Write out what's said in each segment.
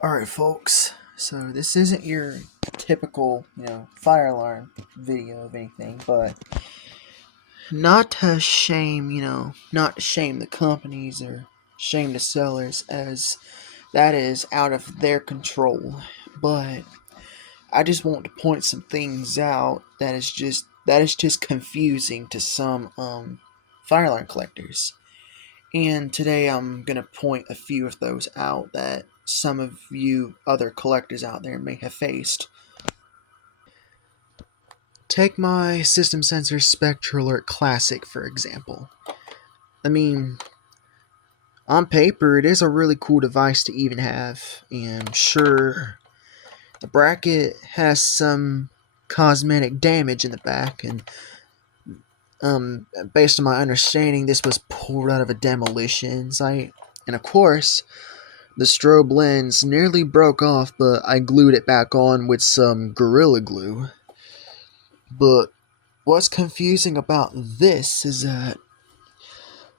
Alright, folks. So, this isn't your typical, fire alarm video of anything, but not to shame, not to shame the companies or shame the sellers, as that is out of their control. But I just want to point some things out that is just confusing to some fire alarm collectors. And today I'm going to point a few of those out that some of you other collectors out there may have faced. Take my System Sensor Spectral Alert Classic, for example. I mean, on paper, it is a really cool device to even have, and sure, the bracket has some cosmetic damage in the back, and based on my understanding, this was pulled out of a demolition site. And of course, the strobe lens nearly broke off, but I glued it back on with some Gorilla Glue. But what's confusing about this is that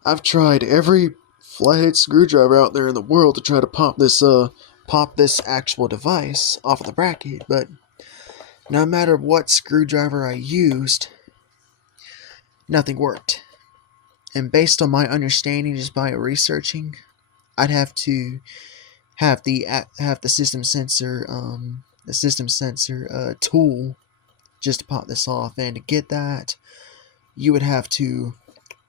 I've tried every flathead screwdriver out there in the world to try to pop this actual device off of the bracket, but no matter what screwdriver I used, nothing worked. And based on my understanding, just by researching, I'd have to have the system sensor tool just to pop this off. And to get that, you would have to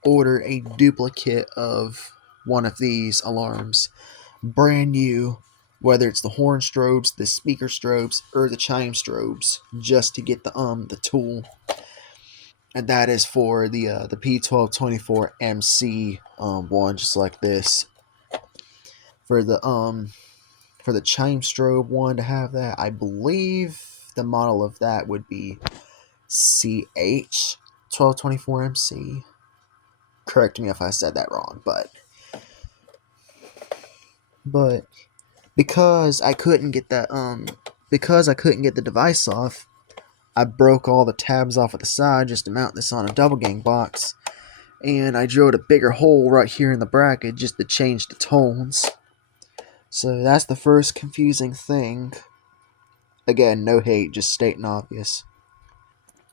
order a duplicate of one of these alarms, brand new, whether it's the horn strobes, the speaker strobes, or the chime strobes, just to get the tool. And that is for the P1224MC one, just like this. For the chime strobe one to have that, I believe the model of that would be CH1224MC. Correct me if I said that wrong, but because I couldn't get the device off, I broke all the tabs off at the side just to mount this on a double gang box, and I drilled a bigger hole right here in the bracket just to change the tones. So that's the first confusing thing. Again, no hate, just stating obvious.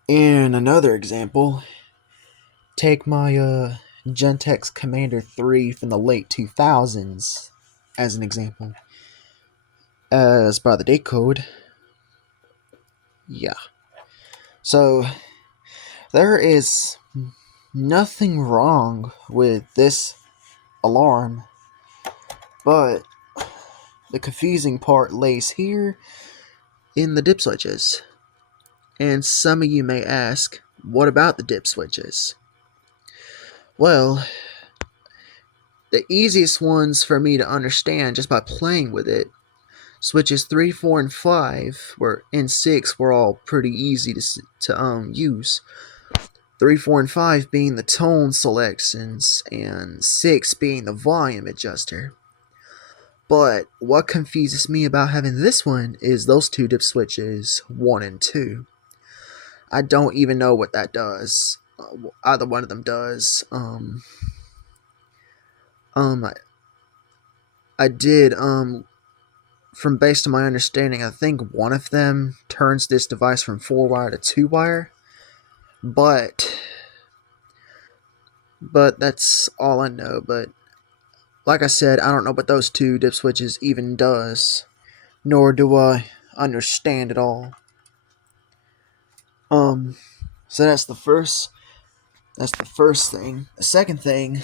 And another example, take my Gentex Commander 3 from the late 2000s as an example. As by the date code, yeah. So there is nothing wrong with this alarm, but the confusing part lays here in the dip switches. And some of you may ask, what about the dip switches? Well, the easiest ones for me to understand just by playing with it, switches 3, 4, and 5 and 6 were all pretty easy to use. 3, 4, and 5 being the tone selections, and 6 being the volume adjuster. But what confuses me about having this one is those two dip switches, 1 and 2. I don't even know what that does. Either one of them does. I did, from based on my understanding, I think one of them turns this device from 4-wire to 2-wire. But that's all I know. But like I said, I don't know what those two dip switches even does, nor do I understand it all. So that's the first thing. The second thing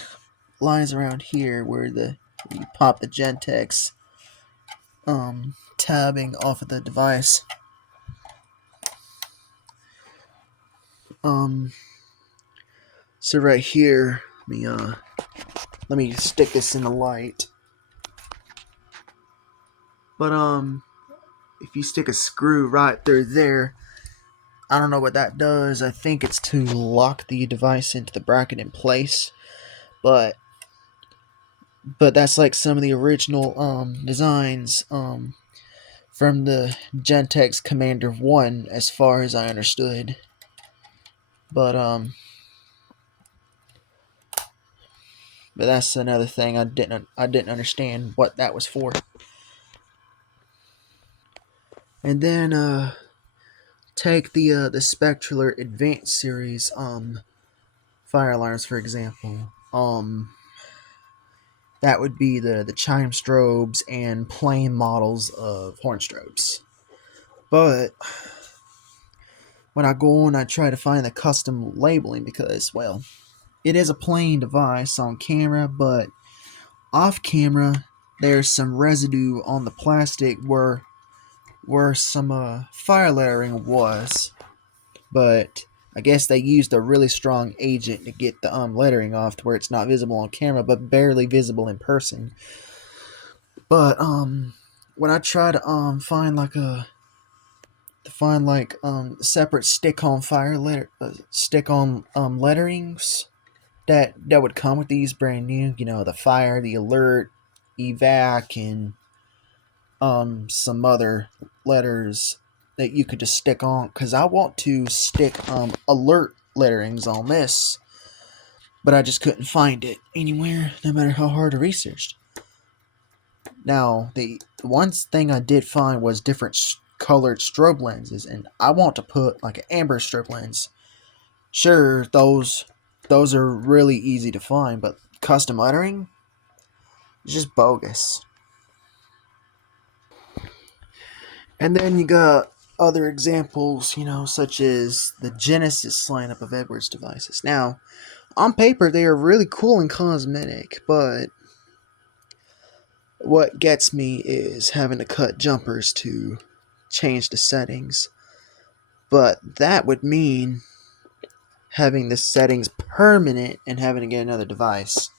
lies around here where you pop the Gentex tabbing off of the device. So right here, let me stick this in the light. But if you stick a screw right through there, I don't know what that does. I think it's to lock the device into the bracket in place. But that's like some of the original designs from the Gentex Commander 1, as far as I understood. But that's another thing I didn't understand what that was for. And then take the Spectraler Advanced series fire alarms, for example. That would be the chime strobes and plain models of horn strobes. But when I go on, I try to find the custom labeling because, well, it is a plain device on camera, but off camera, there's some residue on the plastic where some fire lettering was, but I guess they used a really strong agent to get the lettering off to where it's not visible on camera, but barely visible in person. But when I try to find like separate stick on fire letter stick on letterings that would come with these brand new, the fire, the alert, evac, and some other letters that you could just stick on, because I want to stick alert letterings on this, but I just couldn't find it anywhere, no matter how hard I researched. Now, the one thing I did find was different colored strobe lenses, and I want to put like an amber strobe lens. Sure, those are really easy to find, but custom lettering is just bogus. And then you got other examples, such as the Genesis lineup of Edwards devices. Now, on paper, they are really cool and cosmetic, but what gets me is having to cut jumpers to change the settings. But that would mean having the settings permanent and having to get another device.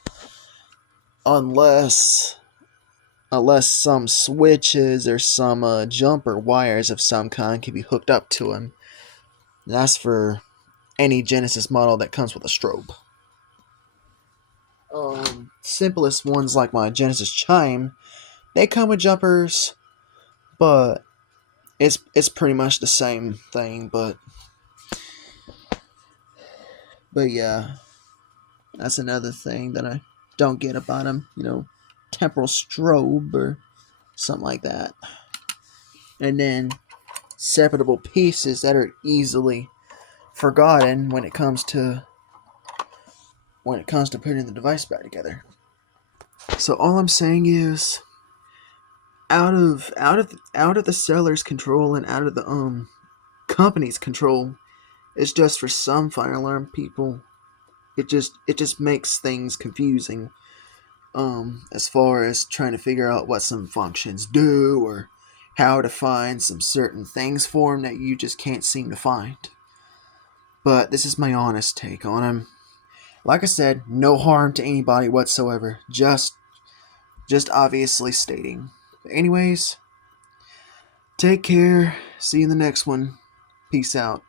Unless some switches or some jumper wires of some kind can be hooked up to them. That's for any Genesis model that comes with a strobe. Simplest ones like my Genesis Chime, they come with jumpers, but it's pretty much the same thing. But yeah, that's another thing that I don't get about them. Temporal strobe or something like that. And then separable pieces that are easily forgotten when it comes to putting the device back together. So all I'm saying is, out of the seller's control and out of the company's control, it's just for some fire alarm people. It just makes things confusing. As far as trying to figure out what some functions do or how to find some certain things for them that you just can't seem to find. But this is my honest take on them. Like I said, no harm to anybody whatsoever. Just obviously stating. But anyways, take care. See you in the next one. Peace out.